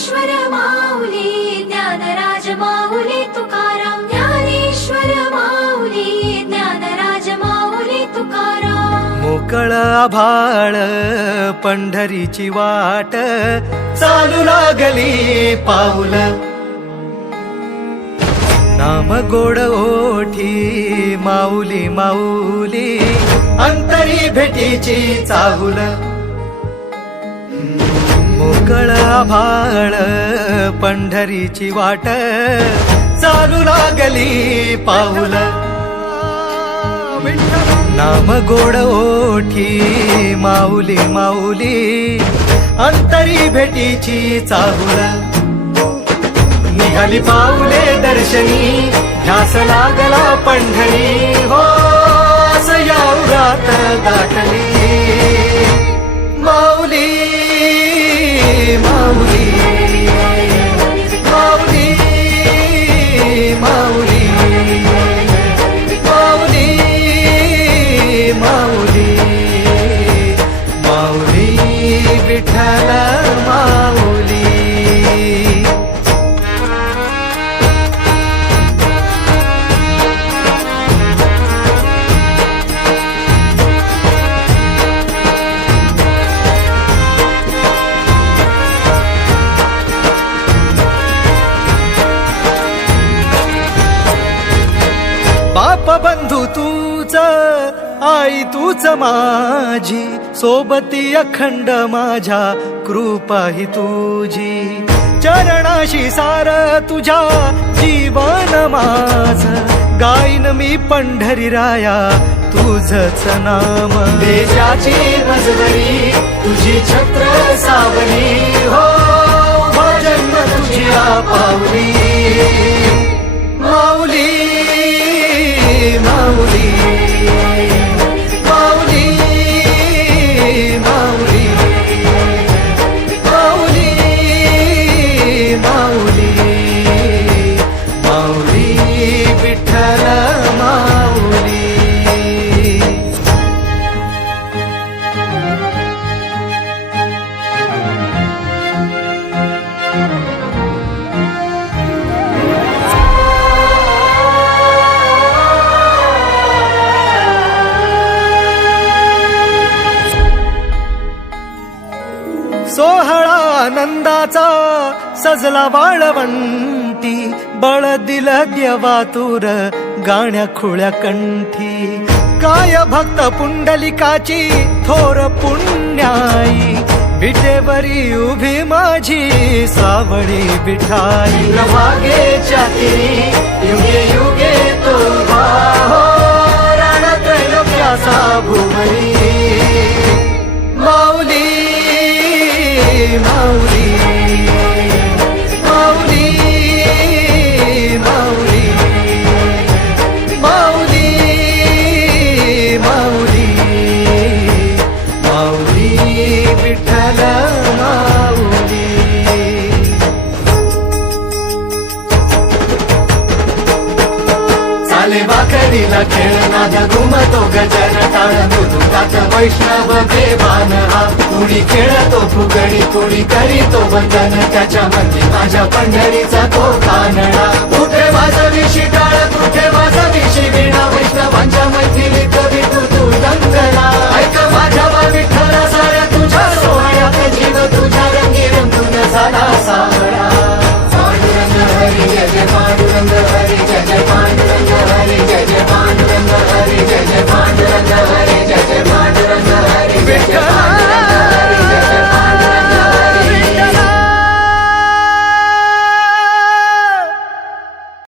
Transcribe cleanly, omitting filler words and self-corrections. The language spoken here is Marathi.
ज्ञानेश्वर माऊली ज्ञानराज माऊली तुकाराम ज्ञानेश्वर माऊली ज्ञानराज माऊली तुकाराम मोकळ आभाळ पंढरीची वाट चालू लागली पाऊल नाम गोड ओठी माऊली माऊली अंतरी भेटीची चाहुल मोकळ आभाळ पंढरीची वाट चालू लागली पाऊल नाम गोड ओठी माऊली माऊली अंतरी भेटीची चाहुल निघाली पाऊले दर्शनी ध्यास लागला पंढरी हो सयाउरात दाटली माऊली माऊली माऊली माऊली माऊली माऊली माऊली विठ्ठल माऊली बाप बंधू तूच आई तूच माझी सोबती अखंड माझ्या कृपा ही तुझी चरणाशी सार तुझ्या जीवन माझ गाईन मी पंढरी राया तुझच नाम देशाची मजबरी तुझी छत्र सावली हो भजन तुझी पावली माऊली माऊली माऊली माऊली माऊली माऊली माऊली विठ्ठल माऊली सोहळा आनंदाचा सजला वाळवंटी बळ दिलं देवातूर गाण्या खुळ्या कंठी काय भक्त पुंडलिकाची थोर पुण्याई विटेवरी उभी माझी सावळी विठाई भागेच्या तिरी युगे युगे तो उभा हो रणत्रैलोक्याचा भुवरी माऊली माऊली माऊली माऊली माऊली माऊली माऊली विठ्ठल माऊली चाले वाकडीला खेळनाद घुमतो गजर टाळ मृदुकात वैष्णव देवान हा कुणी खेळतो फुगडी कुणी करीतो वंदन त्याच्या मध्ये माझ्या पंढरीचा तो कानडा कुठे वाजवी शिटाळ कुठे वाजवी शिवीणा वैष्णवांच्या मैथिलीत विठू तू दंगला